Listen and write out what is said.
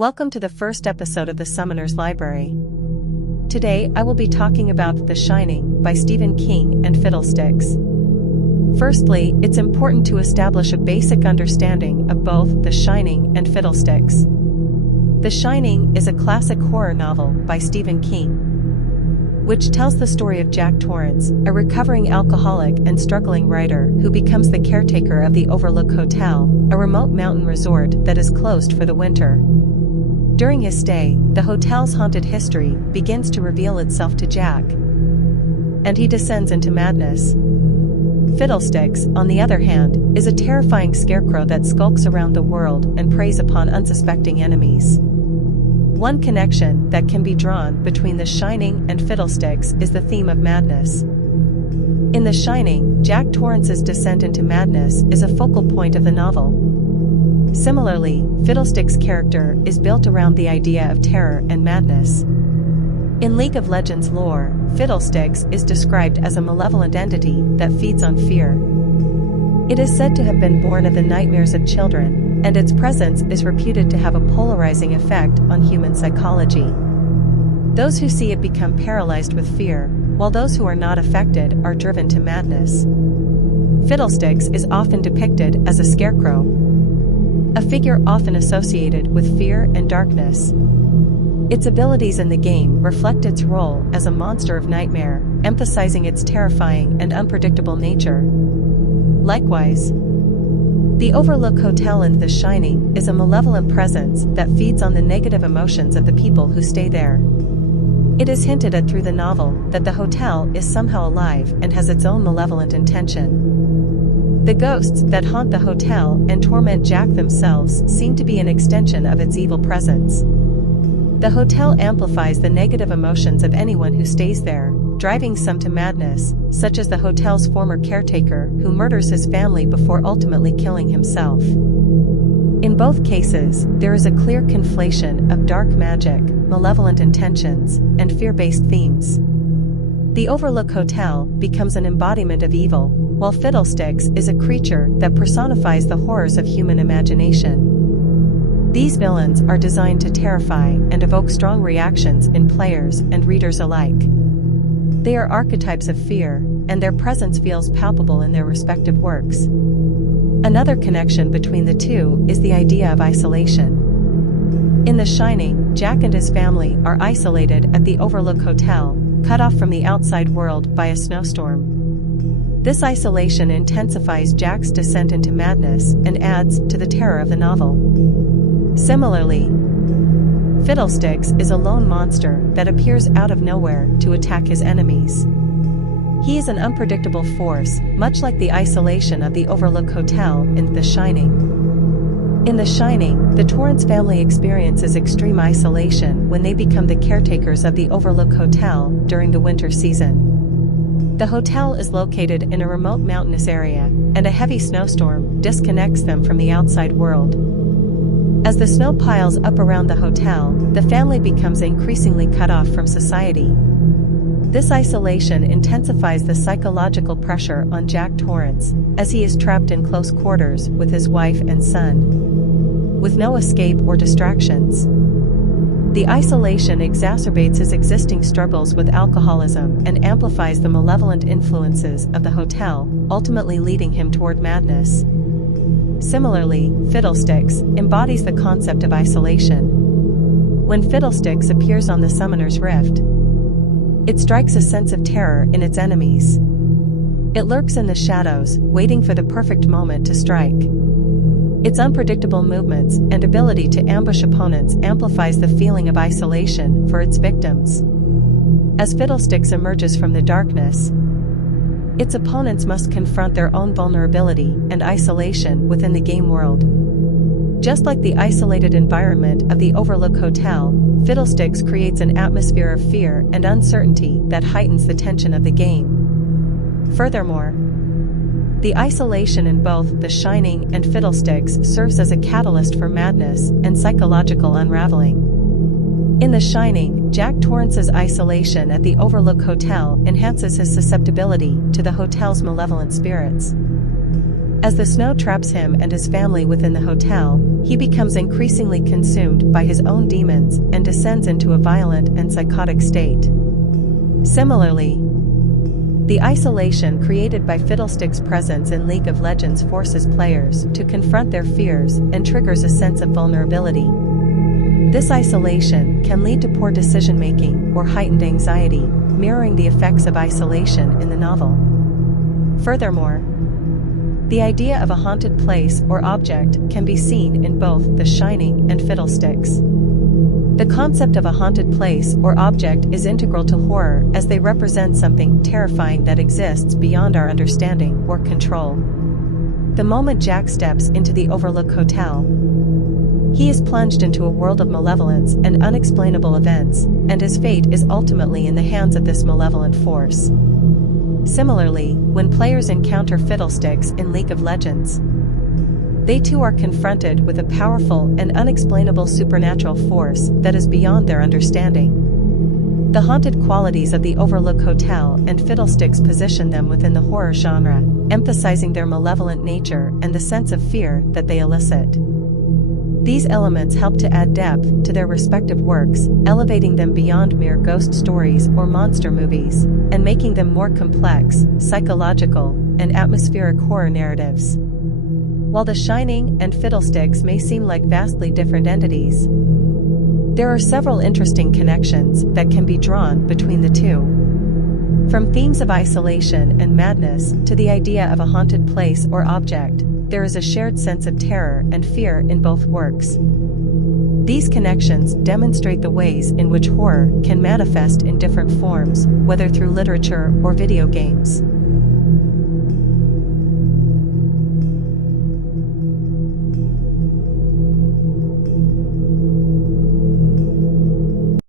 Welcome to the first episode of the Summoner's Library. Today I will be talking about The Shining by Stephen King and Fiddlesticks. Firstly, it's important to establish a basic understanding of both The Shining and Fiddlesticks. The Shining is a classic horror novel by Stephen King, which tells the story of Jack Torrance, a recovering alcoholic and struggling writer who becomes the caretaker of the Overlook Hotel, a remote mountain resort that is closed for the winter. During his stay, the hotel's haunted history begins to reveal itself to Jack, and he descends into madness. Fiddlesticks, on the other hand, is a terrifying scarecrow that skulks around the world and preys upon unsuspecting enemies. One connection that can be drawn between The Shining and Fiddlesticks is the theme of madness. In The Shining, Jack Torrance's descent into madness is a focal point of the novel. Similarly, Fiddlesticks' character is built around the idea of terror and madness. In League of Legends lore, Fiddlesticks is described as a malevolent entity that feeds on fear. It is said to have been born of the nightmares of children, and its presence is reputed to have a polarizing effect on human psychology. Those who see it become paralyzed with fear, while those who are not affected are driven to madness. Fiddlesticks is often depicted as a scarecrow, a figure often associated with fear and darkness. Its abilities in the game reflect its role as a monster of nightmare, emphasizing its terrifying and unpredictable nature. Likewise, the Overlook Hotel in The Shining is a malevolent presence that feeds on the negative emotions of the people who stay there. It is hinted at through the novel that the hotel is somehow alive and has its own malevolent intention. The ghosts that haunt the hotel and torment Jack themselves seem to be an extension of its evil presence. The hotel amplifies the negative emotions of anyone who stays there, driving some to madness, such as the hotel's former caretaker who murders his family before ultimately killing himself. In both cases, there is a clear conflation of dark magic, malevolent intentions, and fear-based themes. The Overlook Hotel becomes an embodiment of evil, while Fiddlesticks is a creature that personifies the horrors of human imagination. These villains are designed to terrify and evoke strong reactions in players and readers alike. They are archetypes of fear, and their presence feels palpable in their respective works. Another connection between the two is the idea of isolation. In The Shining, Jack and his family are isolated at the Overlook Hotel, cut off from the outside world by a snowstorm. This isolation intensifies Jack's descent into madness and adds to the terror of the novel. Similarly, Fiddlesticks is a lone monster that appears out of nowhere to attack his enemies. He is an unpredictable force, much like the isolation of the Overlook Hotel in The Shining. In The Shining, the Torrance family experiences extreme isolation when they become the caretakers of the Overlook Hotel during the winter season. The hotel is located in a remote mountainous area, and a heavy snowstorm disconnects them from the outside world. As the snow piles up around the hotel, the family becomes increasingly cut off from society. This isolation intensifies the psychological pressure on Jack Torrance, as he is trapped in close quarters with his wife and son, with no escape or distractions. The isolation exacerbates his existing struggles with alcoholism and amplifies the malevolent influences of the hotel, ultimately leading him toward madness. Similarly, Fiddlesticks embodies the concept of isolation. When Fiddlesticks appears on the Summoner's Rift, it strikes a sense of terror in its enemies. It lurks in the shadows, waiting for the perfect moment to strike. Its unpredictable movements and ability to ambush opponents amplifies the feeling of isolation for its victims. As Fiddlesticks emerges from the darkness, its opponents must confront their own vulnerability and isolation within the game world. Just like the isolated environment of the Overlook Hotel, Fiddlesticks creates an atmosphere of fear and uncertainty that heightens the tension of the game. Furthermore, the isolation in both The Shining and Fiddlesticks serves as a catalyst for madness and psychological unraveling. In The Shining, Jack Torrance's isolation at the Overlook Hotel enhances his susceptibility to the hotel's malevolent spirits. As the snow traps him and his family within the hotel, he becomes increasingly consumed by his own demons and descends into a violent and psychotic state. Similarly, the isolation created by Fiddlestick's presence in League of Legends forces players to confront their fears and triggers a sense of vulnerability. This isolation can lead to poor decision-making or heightened anxiety, mirroring the effects of isolation in the novel. Furthermore, the idea of a haunted place or object can be seen in both The Shining and Fiddlesticks. The concept of a haunted place or object is integral to horror as they represent something terrifying that exists beyond our understanding or control. The moment Jack steps into the Overlook Hotel, he is plunged into a world of malevolence and unexplainable events, and his fate is ultimately in the hands of this malevolent force. Similarly, when players encounter Fiddlesticks in League of Legends, they too are confronted with a powerful and unexplainable supernatural force that is beyond their understanding. The haunted qualities of the Overlook Hotel and Fiddlesticks position them within the horror genre, emphasizing their malevolent nature and the sense of fear that they elicit. These elements help to add depth to their respective works, elevating them beyond mere ghost stories or monster movies, and making them more complex, psychological, and atmospheric horror narratives. While The Shining and Fiddlesticks may seem like vastly different entities, there are several interesting connections that can be drawn between the two. From themes of isolation and madness to the idea of a haunted place or object, there is a shared sense of terror and fear in both works. These connections demonstrate the ways in which horror can manifest in different forms, whether through literature or video games.